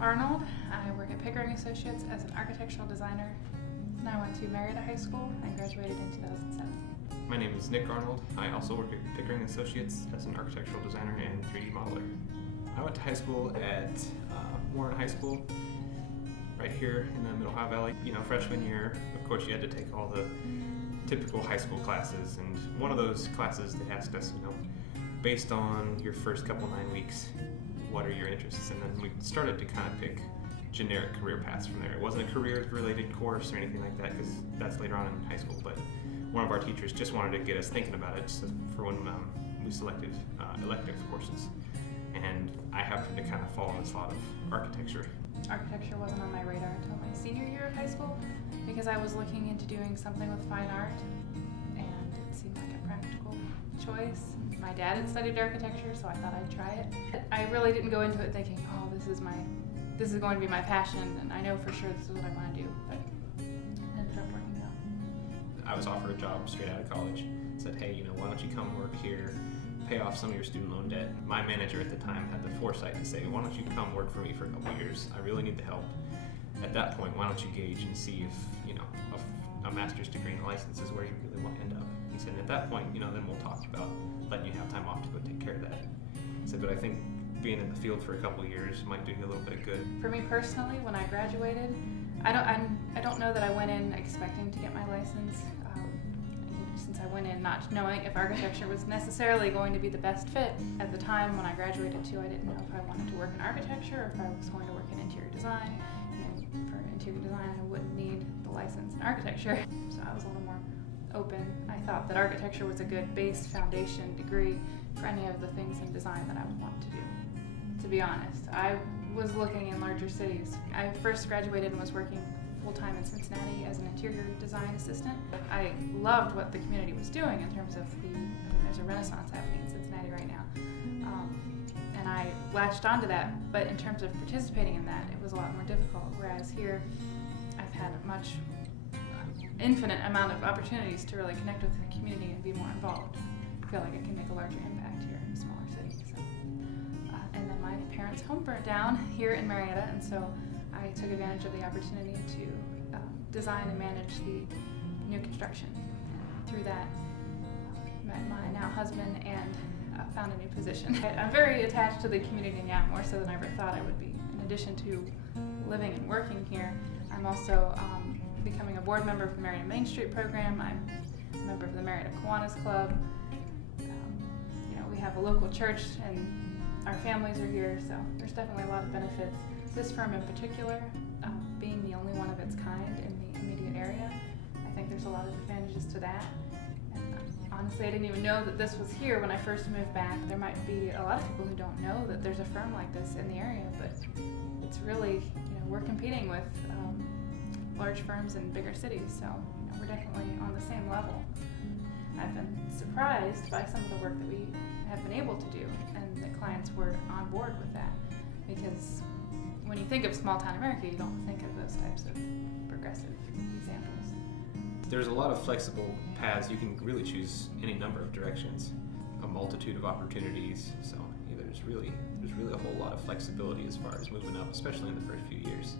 Arnold. I work at Pickering Associates as an architectural designer. And I went to Marietta High School and graduated in 2007. My name is Nick Arnold. I also work at Pickering Associates as an architectural designer and 3D modeler. I went to high school at Warren High School, right here in the Middle Ohio Valley. Freshman year, of course, you had to take all the typical high school classes, and one of those classes they asked us, based on your first couple 9 weeks, what are your interests? And then we started to kind of pick generic career paths from there. It wasn't a career-related course or anything like that, because that's later on in high school, but one of our teachers just wanted to get us thinking about it for when we selected elective courses. And I happened to kind of fall in the slot of architecture. Architecture wasn't on my radar until my senior year of high school because I was looking into doing something with fine art, and it seemed like a practical choice. My dad had studied architecture, so I thought I'd try it. I really didn't go into it thinking, oh, this is going to be my passion, and I know for sure this is what I want to do, but it ended up working out. I was offered a job straight out of college. Said, hey, why don't you come work here, pay off some of your student loan debt. My manager at the time had the foresight to say, why don't you come work for me for a couple years? I really need the help. At that point, why don't you gauge and see if a master's degree and a license is where you really want to end up. He said, at that point, then we'll talk about letting you have time off to go take care of that. He said, but I think being in the field for a couple of years might do you a little bit of good. For me personally, when I graduated, I don't know that I went in expecting to get my license. Since I went in not knowing if architecture was necessarily going to be the best fit. At the time when I graduated too, I didn't know if I wanted to work in architecture or if I was going to work in interior design. For interior design, I wouldn't need the license in architecture. So I was a little more open. I thought that architecture was a good base foundation degree for any of the things in design that I would want to do. To be honest, I was looking in larger cities. I first graduated and was working full-time in Cincinnati as an interior design assistant. I loved what the community was doing in terms of there's a renaissance happening in Cincinnati right now. And I latched onto that, but in terms of participating in that, it was a lot more difficult. Whereas here, I've had infinite amount of opportunities to really connect with the community and be more involved. I feel like I can make a larger impact here in a smaller city. So. And then my parents' home burnt down here in Marietta, and so I took advantage of the opportunity to design and manage the new construction. And through that, met my now husband and found a new position. I'm very attached to the community now, more so than I ever thought I would be. In addition to living and working here, I'm also becoming a board member of the Marietta Main Street program. I'm a member of the Marietta Kiwanis Club. We have a local church and our families are here, so there's definitely a lot of benefits. This firm in particular, being the only one of its kind in the immediate area, I think there's a lot of advantages to that. And honestly, I didn't even know that this was here when I first moved back. There might be a lot of people who don't know that there's a firm like this in the area, but it's really, we're competing with large firms in bigger cities, so we're definitely on the same level. I've been surprised by some of the work that we have been able to do, and the clients were on board with that, because when you think of small town America, you don't think of those types of progressive examples. There's a lot of flexible paths. You can really choose any number of directions, a multitude of opportunities. So there's really a whole lot of flexibility as far as moving up, especially in the first few years.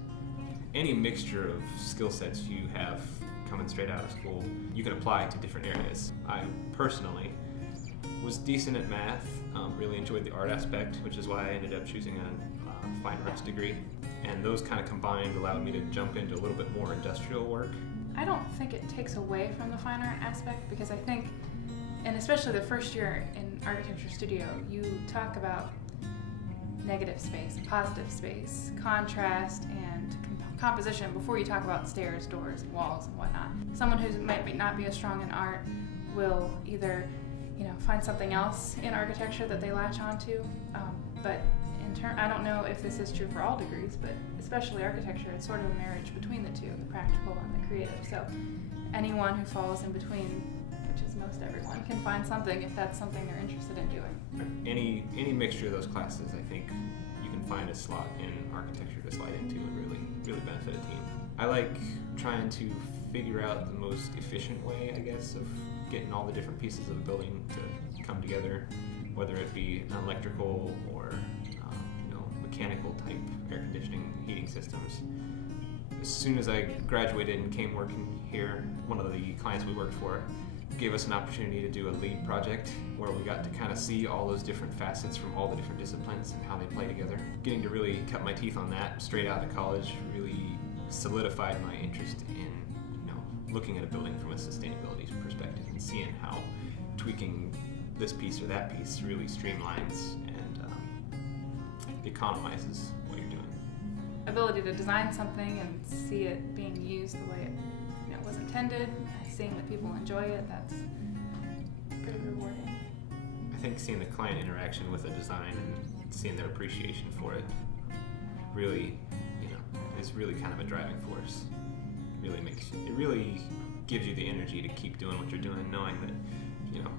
Any mixture of skill sets you have coming straight out of school, you can apply to different areas. I personally was decent at math, really enjoyed the art aspect, which is why I ended up choosing a fine arts degree, and those kind of combined allowed me to jump into a little bit more industrial work. I don't think it takes away from the fine art aspect, because I think, and especially the first year in architecture studio, you talk about negative space, positive space, contrast, and composition before you talk about stairs, doors, and walls, and whatnot. Someone who might not be as strong in art will either find something else in architecture that they latch onto, but I don't know if this is true for all degrees, but especially architecture, it's sort of a marriage between the two, the practical and the creative. So anyone who falls in between, which is most everyone, can find something if that's something they're interested in doing. Any mixture of those classes, I think you can find a slot in architecture to slide into and really benefit a team. I like trying to figure out the most efficient way, I guess, of getting all the different pieces of a building to come together, whether it be electrical or mechanical type air conditioning, heating systems. As soon as I graduated and came working here, one of the clients we worked for gave us an opportunity to do a lead project where we got to kind of see all those different facets from all the different disciplines and how they play together. Getting to really cut my teeth on that straight out of college really solidified my interest in, looking at a building from a sustainability perspective and seeing how tweaking this piece or that piece really streamlines and economizes what you're doing. Ability to design something and see it being used the way it was intended, seeing that people enjoy it, that's pretty rewarding. I think seeing the client interaction with a design and seeing their appreciation for it really, is really kind of a driving force. It really gives you the energy to keep doing what you're doing, knowing that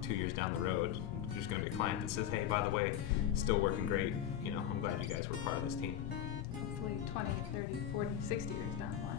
2 years down the road there's going to be a client that says, hey, by the way, still working great, I'm glad you guys were part of this team. Hopefully 20, 30, 40, 60 years down the line.